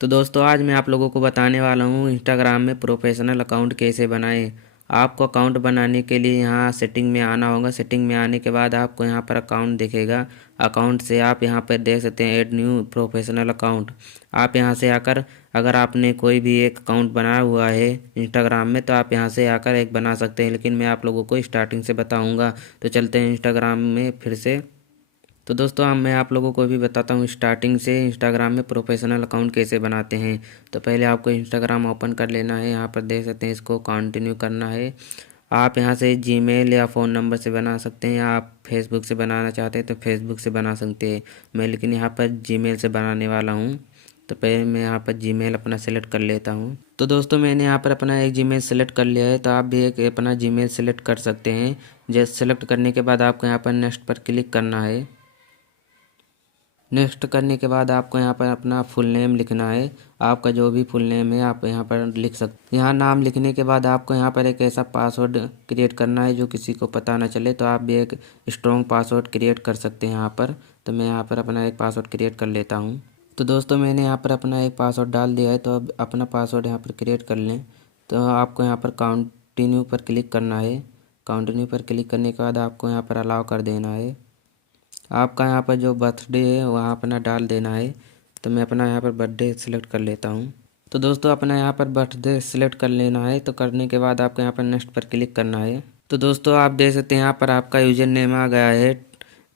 तो दोस्तों आज मैं आप लोगों को बताने वाला हूँ इंस्टाग्राम में प्रोफेशनल अकाउंट कैसे बनाएं। आपको अकाउंट बनाने के लिए यहाँ सेटिंग में आना होगा। सेटिंग में आने के बाद आपको यहाँ पर अकाउंट दिखेगा। अकाउंट से आप यहाँ पर देख सकते हैं ऐड न्यू प्रोफेशनल अकाउंट। आप यहाँ से आकर अगर आपने कोई भी एक अकाउंट बनाया हुआ है इंस्टाग्राम में तो आप यहाँ से आकर एक बना सकते हैं, लेकिन मैं आप लोगों को स्टार्टिंग से बताऊँगा। तो चलते हैं इंस्टाग्राम में फिर से। तो दोस्तों मैं आप लोगों को भी बताता हूँ स्टार्टिंग से इंस्टाग्राम में प्रोफेशनल अकाउंट कैसे बनाते हैं। तो पहले आपको इंस्टाग्राम ओपन कर लेना है। यहाँ पर देख सकते हैं, इसको कंटिन्यू करना है। आप यहाँ से जीमेल या फ़ोन नंबर से बना सकते हैं, या आप फेसबुक से बनाना चाहते हैं तो फेसबुक से बना सकते हैं। मैं लेकिन यहाँ पर जीमेल से बनाने वाला हूँ। तो पहले मैं यहाँ पर जीमेल अपना सेलेक्ट कर लेता हूँ। तो दोस्तों मैंने यहाँ पर अपना एक जीमेल सेलेक्ट कर लिया है, तो आप भी एक अपना जीमेल सेलेक्ट कर सकते हैं। जैसे सेलेक्ट करने के बाद आपको यहाँ पर नेक्स्ट पर क्लिक करना है। नेक्स्ट करने के बाद आपको यहाँ पर अपना फुल नेम लिखना है। आपका जो भी फुल नेम है आप यहाँ पर लिख सकते हैं। यहाँ नाम लिखने के बाद आपको यहाँ पर एक ऐसा पासवर्ड क्रिएट करना है जो किसी को पता ना चले। तो आप भी एक स्ट्रॉन्ग पासवर्ड क्रिएट कर सकते हैं यहाँ पर। तो मैं यहाँ पर अपना एक पासवर्ड क्रिएट कर लेता हूँ। तो दोस्तों मैंने यहाँ पर अपना एक पासवर्ड डाल दिया है, तो अब अपना पासवर्ड यहाँ पर क्रिएट कर लें। तो आपको यहाँ पर कंटिन्यू पर क्लिक करना है। कंटिन्यू पर क्लिक करने के बाद आपको यहाँ पर अलाउ कर देना है। आपका यहाँ पर जो बर्थडे है वहाँ अपना डाल देना है। तो मैं अपना यहाँ पर बर्थडे सेलेक्ट कर लेता हूँ। तो दोस्तों अपना यहाँ पर बर्थडे सेलेक्ट कर लेना है। तो करने के बाद आपको यहाँ पर नेक्स्ट पर क्लिक करना है। तो दोस्तों आप देख सकते हैं यहाँ पर आपका यूज़र नेम आ गया है।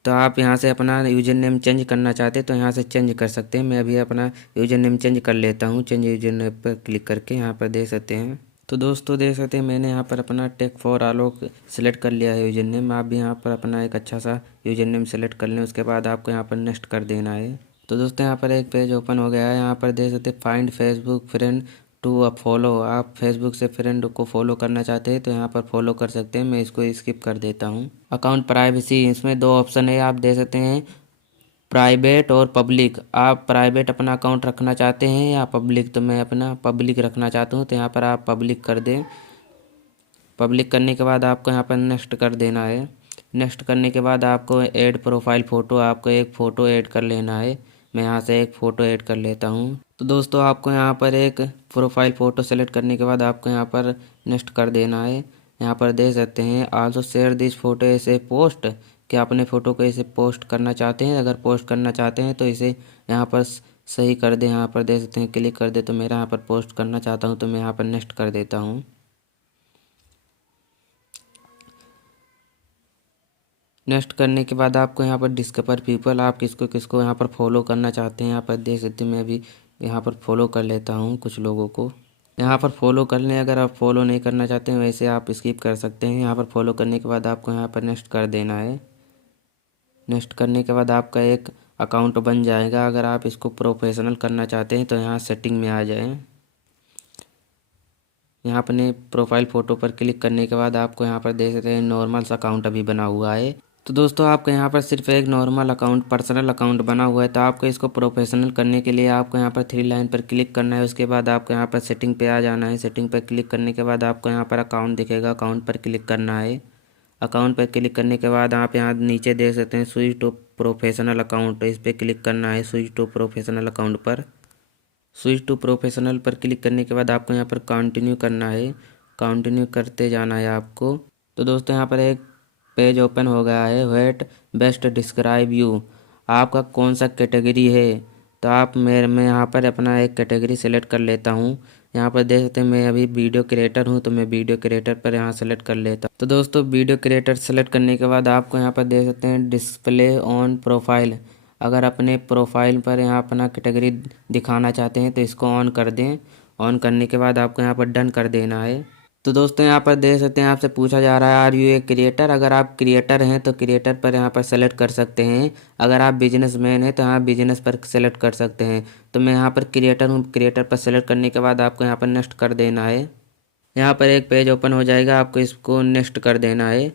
तो आप यहाँ से अपना यूज़र नेम चेंज करना चाहते हैं तो यहाँ से चेंज कर सकते हैं। मैं अभी अपना यूज़र नेम चेंज कर लेता हूँ। चेंज यूज़र नेम पर क्लिक करके यहाँ पर देख सकते हैं। तो दोस्तों देख सकते हैं मैंने यहाँ पर अपना टेक फॉर आलोक सेलेक्ट कर लिया है यूजर नेम। आप भी यहाँ पर अपना एक अच्छा सा यूजर नेम सेलेक्ट कर लें। उसके बाद आपको यहाँ पर नेक्स्ट कर देना है। तो दोस्तों यहाँ पर एक पेज ओपन हो गया है। यहाँ पर देख सकते हैं find Facebook friend to a follow. आप फेसबुक से फ्रेंड को फॉलो करना चाहते हैं तो यहाँ पर फॉलो कर सकते हैं। मैं इसको स्किप कर देता हूँ। अकाउंट प्राइवेसी, इसमें दो ऑप्शन है, आप दे सकते हैं प्राइवेट और पब्लिक। आप प्राइवेट अपना अकाउंट रखना चाहते हैं या पब्लिक, तो मैं अपना पब्लिक रखना चाहता हूँ। तो यहाँ पर आप पब्लिक कर दें। पब्लिक करने के बाद आपको यहाँ पर नेक्स्ट कर देना है। नेक्स्ट करने के बाद आपको ऐड प्रोफाइल फ़ोटो, आपको एक फ़ोटो ऐड कर लेना है। मैं यहाँ से एक फ़ोटो ऐड कर लेता हूँ। तो दोस्तों आपको यहाँ पर एक प्रोफाइल फ़ोटो सेलेक्ट करने के बाद आपको यहाँ पर नेक्स्ट कर देना है। यहाँ पर देख सकते हैं आल्सो शेयर दिस फोटो ऐसे पोस्ट, कि अपने फ़ोटो को इसे पोस्ट करना चाहते हैं। अगर पोस्ट करना चाहते हैं तो इसे यहाँ पर सही कर दें। यहाँ पर देख सकते हैं क्लिक कर दे। तो मेरा यहाँ पर पोस्ट करना चाहता हूँ तो मैं यहाँ पर नेक्स्ट कर देता हूँ। नेक्स्ट करने के बाद आपको यहाँ पर डिस्कवर पीपल, आप किसको किसको यहाँ पर फॉलो करना चाहते हैं यहाँ पर देख सकते हैं। मैं भी यहाँ पर फॉलो कर लेता हूँ कुछ लोगों को। यहाँ पर फॉलो कर लें। अगर आप फॉलो नहीं करना चाहते हैं वैसे आप स्किप कर सकते हैं। यहाँ पर फॉलो करने के बाद आपको यहाँ पर नेक्स्ट कर देना है। नेक्स्ट करने के बाद आपका एक अकाउंट बन जाएगा। अगर आप इसको प्रोफेशनल करना चाहते हैं तो यहाँ सेटिंग में आ जाएं। यहाँ अपने प्रोफाइल फ़ोटो पर क्लिक करने के बाद आपको यहाँ पर देख सकते हैं नॉर्मल सा अकाउंट अभी बना हुआ है। तो दोस्तों आपको यहाँ पर सिर्फ एक नॉर्मल अकाउंट पर्सनल अकाउंट बना हुआ है। तो आपको इसको प्रोफेशनल करने के लिए आपको यहाँ पर थ्री लाइन पर क्लिक करना है। उसके बाद आपको यहाँ पर सेटिंग पे आ जाना है। सेटिंग पर क्लिक करने के बाद आपको यहाँ पर अकाउंट दिखेगा, अकाउंट पर क्लिक करना है। अकाउंट पर क्लिक करने के बाद आप यहाँ नीचे देख सकते हैं स्विच टू प्रोफेशनल अकाउंट, इस पर क्लिक करना है। स्विच टू प्रोफेशनल अकाउंट पर स्विच टू प्रोफेशनल पर क्लिक करने के बाद आपको यहाँ पर कंटिन्यू करना है। कंटिन्यू करते जाना है आपको। तो दोस्तों यहाँ पर एक पेज ओपन हो गया है, व्हाट बेस्ट डिस्क्राइब यू, आपका कौन सा कैटेगरी है। तो आप मैं यहाँ पर अपना एक कैटेगरी सेलेक्ट कर लेता हूँ। यहाँ पर देख सकते हैं मैं अभी वीडियो क्रिएटर हूँ तो मैं वीडियो क्रिएटर पर यहाँ सेलेक्ट कर लेता हूँ। तो दोस्तों वीडियो क्रिएटर सेलेक्ट करने के बाद आपको यहाँ पर देख सकते हैं डिस्प्ले ऑन प्रोफाइल। अगर अपने प्रोफाइल पर यहाँ अपना कैटेगरी दिखाना चाहते हैं तो इसको ऑन कर दें। ऑन करने के बाद आपको यहाँ पर डन कर देना है। तो दोस्तों यहाँ पर देख सकते हैं आपसे पूछा जा रहा है आर यू ए क्रिएटर। अगर आप क्रिएटर हैं तो क्रिएटर पर यहाँ पर सेलेक्ट कर सकते हैं। अगर आप बिजनेसमैन हैं तो यहाँ बिजनेस पर सेलेक्ट कर सकते हैं। तो मैं यहाँ पर क्रिएटर हूँ, क्रिएटर पर सेलेक्ट करने के बाद आपको यहाँ पर नेक्स्ट कर देना है। यहाँ पर एक पेज ओपन हो जाएगा, आपको इसको नेक्स्ट कर देना है।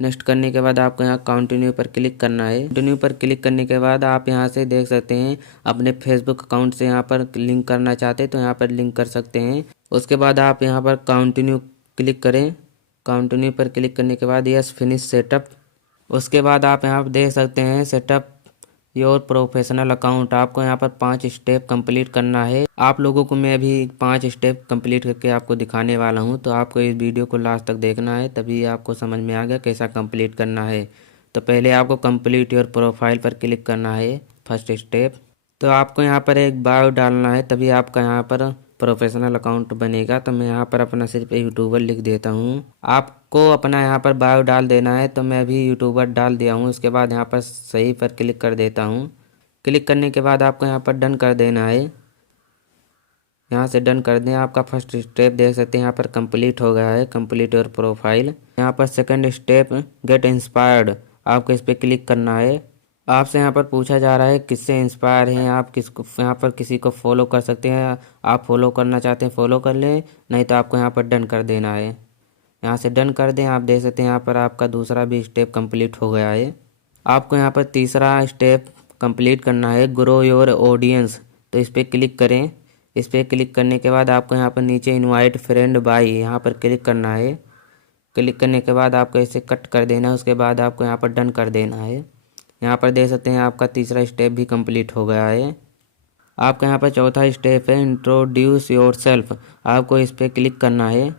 नेक्स्ट करने के बाद आपको यहाँ कंटिन्यू पर क्लिक करना है। कंटिन्यू पर क्लिक करने के बाद आप यहाँ से देख सकते हैं अपने फेसबुक अकाउंट से यहाँ पर लिंक करना चाहते हैं तो यहाँ पर लिंक कर सकते हैं। उसके बाद आप यहाँ पर कंटिन्यू क्लिक करें। कंटिन्यू पर क्लिक करने के बाद यस फिनिश सेटअप। उसके बाद आप यहाँ पर देख सकते हैं सेटअप योर प्रोफेशनल अकाउंट। आपको यहाँ पर 5 स्टेप कंप्लीट करना है। आप लोगों को मैं अभी 5 स्टेप कंप्लीट करके आपको दिखाने वाला हूँ, तो आपको इस वीडियो को लास्ट तक देखना है, तभी आपको समझ में आ गया कैसा कंप्लीट करना है। तो पहले आपको कंप्लीट योर प्रोफाइल पर क्लिक करना है, फर्स्ट स्टेप। तो आपको यहाँ पर एक बायो डालना है, तभी आपका यहाँ पर प्रोफेशनल अकाउंट बनेगा। तो मैं यहाँ पर अपना सिर्फ यूट्यूबर लिख देता हूँ। आपको अपना यहाँ पर बायो डाल देना है, तो मैं अभी यूट्यूबर डाल दिया हूँ। उसके बाद यहाँ पर सही पर क्लिक कर देता हूँ। क्लिक करने के बाद आपको यहाँ पर डन कर देना है। यहाँ से डन कर दें। आपका फर्स्ट स्टेप देख सकते हैं यहाँ पर कंप्लीट हो गया है, कंप्लीट योर प्रोफाइल। यहाँ पर सेकंड स्टेप गेट इंस्पायर्ड, आपको इस पर क्लिक करना है। आपसे यहाँ पर पूछा जा रहा है किससे इंस्पायर हैं आप, किसको यहाँ पर किसी को फॉलो कर सकते हैं। आप फॉलो करना चाहते हैं फॉलो कर लें, नहीं तो आपको यहाँ पर डन कर देना है। यहाँ से डन कर दें। आप देख सकते हैं यहाँ पर आपका दूसरा भी स्टेप कंप्लीट हो गया है। आपको यहाँ पर तीसरा स्टेप कंप्लीट करना है, ग्रो योर ऑडियंस। तो इस पर क्लिक करें। इस पर क्लिक करने के बाद आपको यहाँ पर नीचे इनवाइट फ्रेंड बाय, यहाँ पर क्लिक करना है। क्लिक करने के बाद आपको इसे कट कर देना है। उसके बाद आपको यहाँ पर डन कर देना है। यहाँ पर देख सकते हैं आपका तीसरा स्टेप भी कंप्लीट हो गया है। आपका यहाँ पर चौथा स्टेप है इंट्रोड्यूस योरसेल्फ, आपको इस पर क्लिक करना है।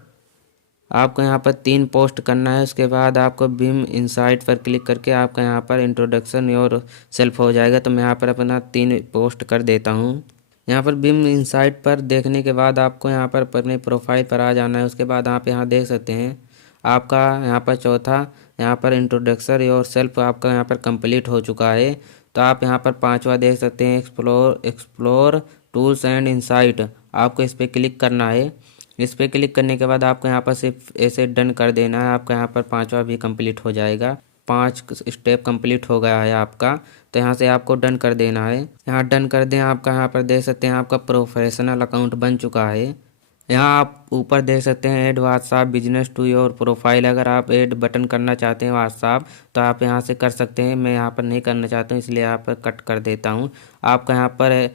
आपको यहाँ पर 3 पोस्ट करना है। उसके बाद आपको बीम इनसाइट पर क्लिक करके आपका यहाँ पर इंट्रोडक्शन योर सेल्फ हो जाएगा। तो मैं यहाँ पर अपना 3 पोस्ट कर देता हूँ। यहाँ पर बीम इनसाइट पर देखने के बाद आपको यहाँ पर अपने प्रोफाइल पर आ जाना है। उसके बाद आप यहाँ देख सकते हैं आपका यहाँ पर चौथा यहाँ पर इंट्रोडक्शन योर सेल्फ आपका यहाँ पर कंप्लीट हो चुका है। तो आप यहाँ पर 5वां देख सकते हैं एक्सप्लोर टूल्स एंड इंसाइट, आपको इस पर क्लिक करना है। इस पर क्लिक करने के बाद आपको यहाँ पर सिर्फ ऐसे डन कर देना है। आपका यहाँ पर 5वां भी कंप्लीट हो जाएगा। 5 स्टेप कंप्लीट हो गया है आपका। तो यहाँ से आपको डन कर देना है। यहाँ डन कर दें। आपका यहाँ पर देख सकते हैं आपका प्रोफेशनल अकाउंट बन चुका है। यहाँ आप ऊपर देख सकते हैं add WhatsApp business to your profile. अगर आप ऐड बटन करना चाहते हैं व्हाट्सएप तो आप यहाँ से कर सकते हैं। मैं यहाँ पर नहीं करना चाहता हूँ, इसलिए यहाँ पर कट कर देता हूँ। आपका यहाँ पर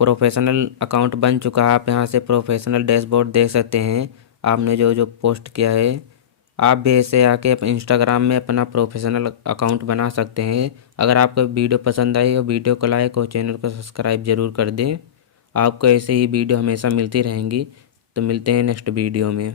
प्रोफेशनल अकाउंट बन चुका है। आप यहाँ से प्रोफेशनल डैशबोर्ड देख सकते हैं आपने जो जो पोस्ट किया है। आप भी ऐसे आके इंस्टाग्राम में अपना प्रोफेशनल अकाउंट बना सकते हैं। अगर आपको वीडियो पसंद आई हो वीडियो को लाइक और चैनल को सब्सक्राइब जरूर कर दें। आपको ऐसे ही वीडियो हमेशा मिलती रहेंगी। तो मिलते हैं नेक्स्ट वीडियो में।